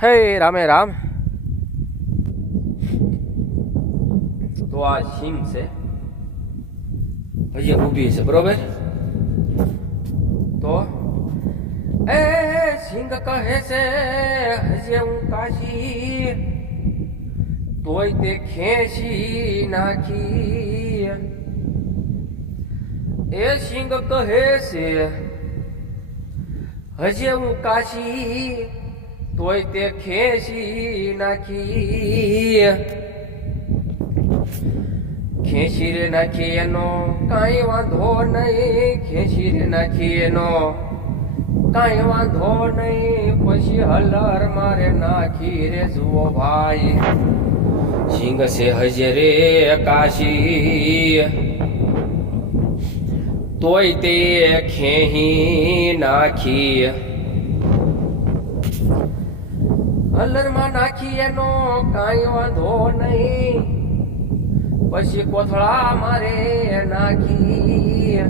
હે રામે રામ. તો આ સિંગ છે, હજી ઊભી છે, બરોબર. તો એ સિંગ કહે છે હજી હું કાશી, તોય તે ખેંચી નાખી. એ સિંગ કહે છે હજી હું કાશી, તોય તે ખેંચી નાખી. ખેંચી રે નાખી એનો કાંઈ વાંધો નહીં, ખેંચી રે નાખી એનો કાંઈ વાંધો નહીં. પછી હલર મારે નાખી રે જુઓ ભાઈ, સિંગ છે હજે રે કાશી, તોય તે ખેહી નાખી. હલરમાં નાખી એનો કાંઈ વાંધો નહીં, પછી કોથળા મારે નાખી.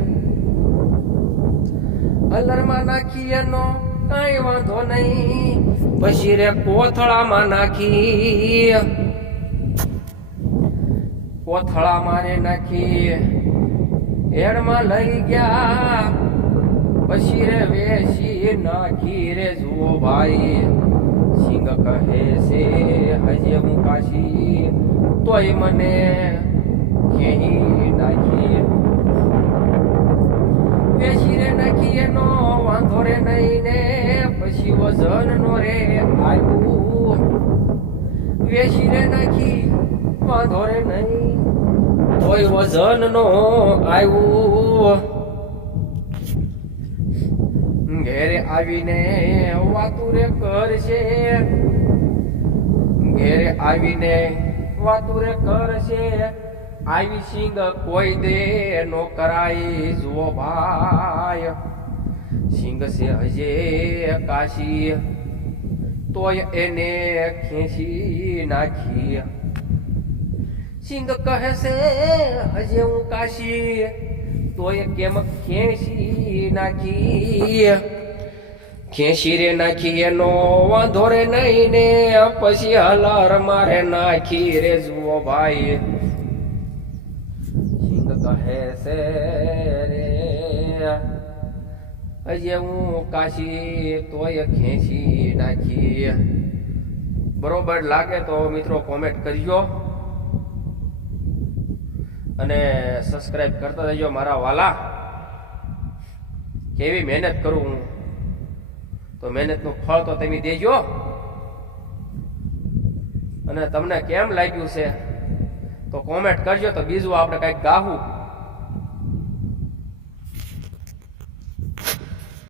હલરમાં નાખી એનો કાંઈ વાંધો નહીં, પછી રે કોથળામાં નાખી. કોથળા મારે નાખી, એડમાં લઈ ગયા, પછી રે વેસી નાખી રે જુઓ ભાઈ. સિંગ કહે છે હજી હું કાશી, તોય મને ખેહી નાખી. વેસી રે નાખી એનો વાંધો રે નહીં ને, પછી વજન નો રે આવ્યું. વેસી રે નાખી વાંધો રે નહીં, તોય વજન નો આવ્યું. ઘેરે આવીને વાતું રે કરશે, ઘેરે આવીને વાતું રે કરશે. આવી સિંગ કોઈ દે નો કરાય જુઓ ભાઈ. સિંગ છે હજે કાશી, તોય એને ખેંચી નાખી. સિંગ કહે છે હજે હું કાશી, તોય કેમ ખેંચી નાખી. ખેંચી રે નાખી એનો વાંધો રે નહીં ને, પછી હલર મારે નાખી રે જુઓ ભાઈ. સિંગ કહે છે રે હજે હું કાશી, તોય ખેંચી નાખી. બરોબર લાગે તો મિત્રો કોમેન્ટ કરજો અને સબસ્ક્રાઇબ કરતા જજો મારા વાલા. કેવી મહેનત કરું હું, તો મહેનતનું ફળ તો તમે દેજો. અને તમને કેમ લાગ્યું છે તો કોમેન્ટ કરજો, તો બીજું આપણે કંઈક ગાવું.